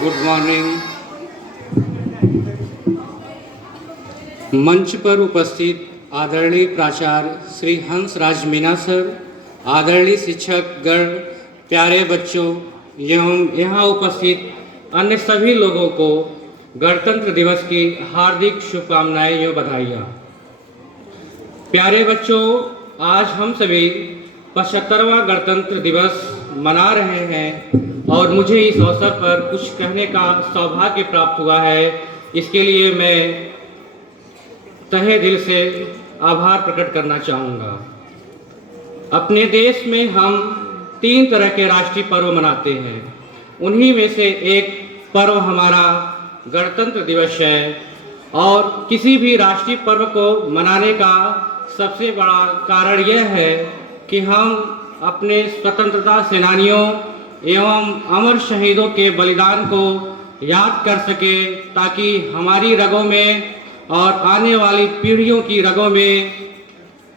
Good morning. मंच पर उपस्थित आदरणीय प्राचार्य श्री हंसराज मीना सर, आदरणीय शिक्षक गण, प्यारे बच्चों एवं यहाँ उपस्थित अन्य सभी लोगों को गणतंत्र दिवस की हार्दिक शुभकामनाएं एवं बधाइयाँ। प्यारे बच्चों, आज हम सभी 75वां गणतंत्र दिवस मना रहे हैं और मुझे इस अवसर पर कुछ कहने का सौभाग्य प्राप्त हुआ है। इसके लिए मैं तहे दिल से आभार प्रकट करना चाहूँगा। अपने देश में हम 3 तरह के राष्ट्रीय पर्व मनाते हैं। उन्हीं में से एक पर्व हमारा गणतंत्र दिवस है और किसी भी राष्ट्रीय पर्व को मनाने का सबसे बड़ा कारण यह है कि हम अपने स्वतंत्रता सेनानियों एवं अमर शहीदों के बलिदान को याद कर सके, ताकि हमारी रगों में और आने वाली पीढ़ियों की रगों में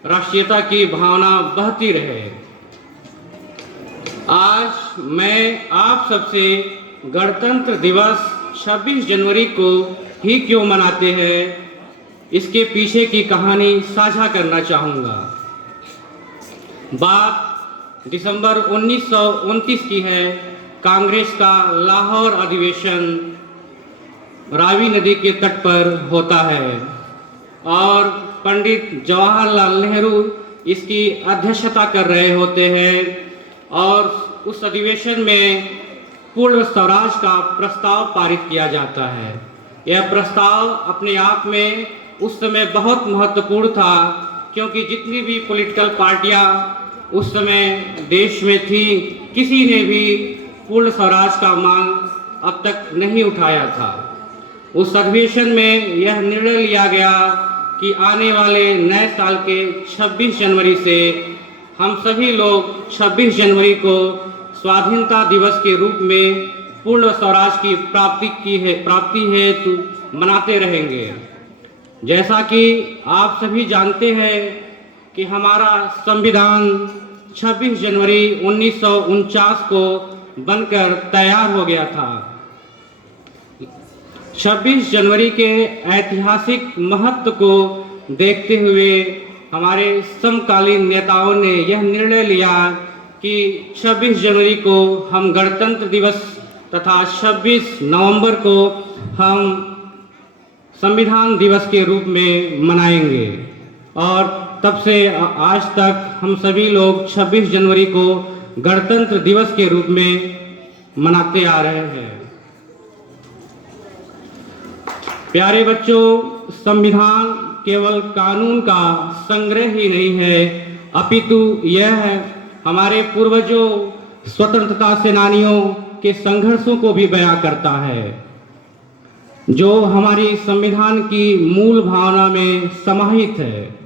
राष्ट्रीयता की भावना बहती रहे। आज मैं आप सबसे गणतंत्र दिवस 26 जनवरी को ही क्यों मनाते हैं, इसके पीछे की कहानी साझा करना चाहूँगा। बात दिसंबर 1929 की है। कांग्रेस का लाहौर अधिवेशन रावी नदी के तट पर होता है और पंडित जवाहरलाल नेहरू इसकी अध्यक्षता कर रहे होते हैं और उस अधिवेशन में पूर्ण स्वराज का प्रस्ताव पारित किया जाता है। यह प्रस्ताव अपने आप में उस समय बहुत महत्वपूर्ण था, क्योंकि जितनी भी पॉलिटिकल पार्टियां उस समय देश में थी, किसी ने भी पूर्ण स्वराज का मांग अब तक नहीं उठाया था। उस अधिवेशन में यह निर्णय लिया गया कि आने वाले नए साल के 26 जनवरी से हम सभी लोग 26 जनवरी को स्वाधीनता दिवस के रूप में पूर्ण स्वराज की प्राप्ति हेतु मनाते रहेंगे। जैसा कि आप सभी जानते हैं कि हमारा संविधान 26 जनवरी 1949 को बनकर तैयार हो गया था। 26 जनवरी के ऐतिहासिक महत्व को देखते हुए हमारे समकालीन नेताओं ने यह निर्णय लिया कि 26 जनवरी को हम गणतंत्र दिवस तथा 26 नवंबर को हम संविधान दिवस के रूप में मनाएंगे। और तब से आज तक हम सभी लोग 26 जनवरी को गणतंत्र दिवस के रूप में मनाते आ रहे हैं। प्यारे बच्चों, संविधान केवल कानून का संग्रह ही नहीं है, अपितु यह हमारे पूर्वजों स्वतंत्रता सेनानियों के संघर्षों को भी बयां करता है, जो हमारी संविधान की मूल भावना में समाहित है।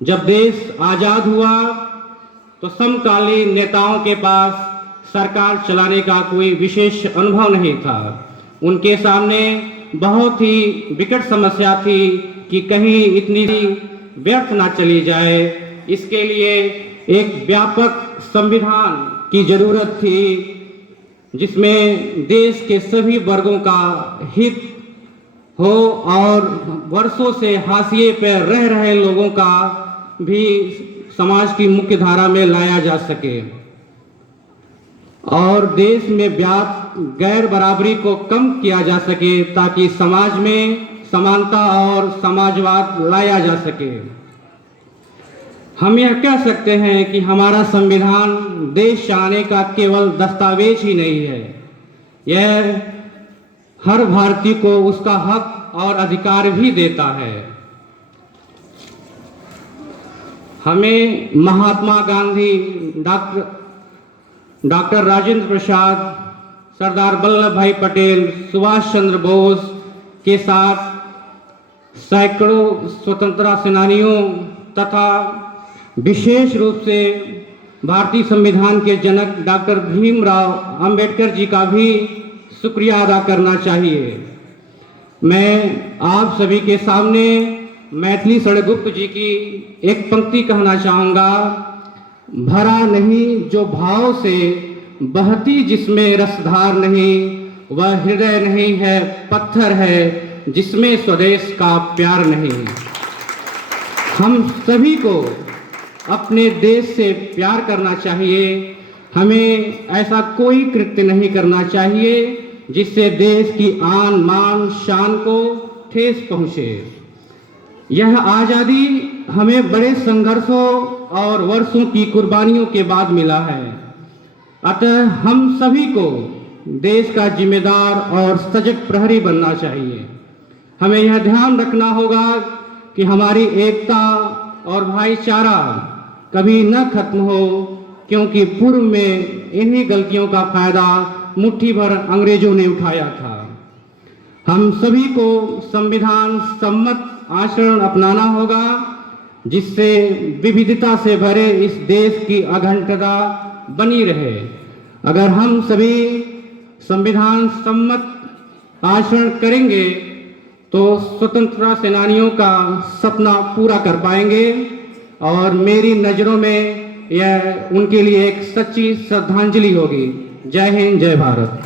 जब देश आज़ाद हुआ तो समकालीन नेताओं के पास सरकार चलाने का कोई विशेष अनुभव नहीं था। उनके सामने बहुत ही विकट समस्या थी कि कहीं इतनी व्यर्थ ना चली जाए। इसके लिए एक व्यापक संविधान की जरूरत थी, जिसमें देश के सभी वर्गों का हित हो और वर्षों से हाशिए पर रह रहे लोगों का भी समाज की मुख्य धारा में लाया जा सके और देश में गैर बराबरी को कम किया जा सके, ताकि समाज में समानता और समाजवाद लाया जा सके। हम यह कह सकते हैं कि हमारा संविधान देश चलाने का केवल दस्तावेज ही नहीं है, यह हर भारतीय को उसका हक और अधिकार भी देता है। हमें महात्मा गांधी, डॉक्टर राजेंद्र प्रसाद, सरदार वल्लभ भाई पटेल, सुभाष चंद्र बोस के साथ सैकड़ों स्वतंत्रता सेनानियों तथा विशेष रूप से भारतीय संविधान के जनक डॉक्टर भीमराव अंबेडकर जी का भी शुक्रिया अदा करना चाहिए। मैं आप सभी के सामने मैथिली सड़गुप्त जी की एक पंक्ति कहना चाहूँगा। भरा नहीं जो भाव से, बहती जिसमें रसधार नहीं, वह हृदय नहीं है, पत्थर है जिसमें स्वदेश का प्यार नहीं। हम सभी को अपने देश से प्यार करना चाहिए। हमें ऐसा कोई कृत्य नहीं करना चाहिए जिससे देश की आन मान शान को ठेस पहुँचे। यह आज़ादी हमें बड़े संघर्षों और वर्षों की कुर्बानियों के बाद मिला है। अतः हम सभी को देश का जिम्मेदार और सजग प्रहरी बनना चाहिए। हमें यह ध्यान रखना होगा कि हमारी एकता और भाईचारा कभी न खत्म हो, क्योंकि पूर्व में इन्हीं गलतियों का फायदा मुट्ठी भर अंग्रेजों ने उठाया था। हम सभी को संविधान सम्मत आचरण अपनाना होगा, जिससे विविधता से भरे इस देश की अखंडता बनी रहे। अगर हम सभी संविधान सम्मत आचरण करेंगे तो स्वतंत्रता सेनानियों का सपना पूरा कर पाएंगे और मेरी नज़रों में यह उनके लिए एक सच्ची श्रद्धांजलि होगी। जय हिंद, जय भारत।